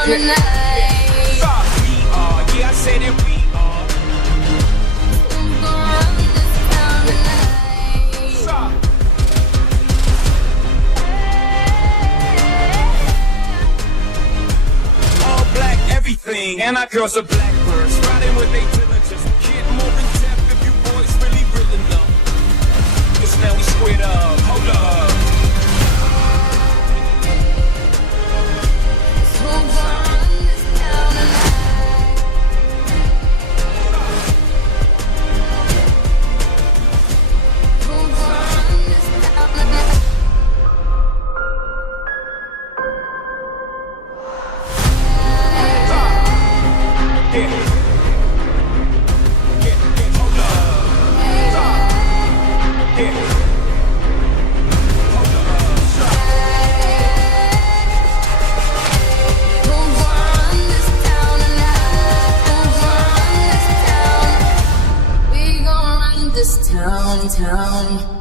town tonight. We are, yeah, I said it, we are. Who's gonna run this town tonight? All black, everything, and our girls are blackbirds, riding with they diligence. Kid more in depth if you boys really real enough. 'Cause now we squared up, hold up. Who's gonna run this town tonight? Who's gonna run this town tonight? Yeah. Yeah, hold up. Yeah. Hold up. Who's gonna run this town tonight? Who's gonna run this town? We gonna run this town.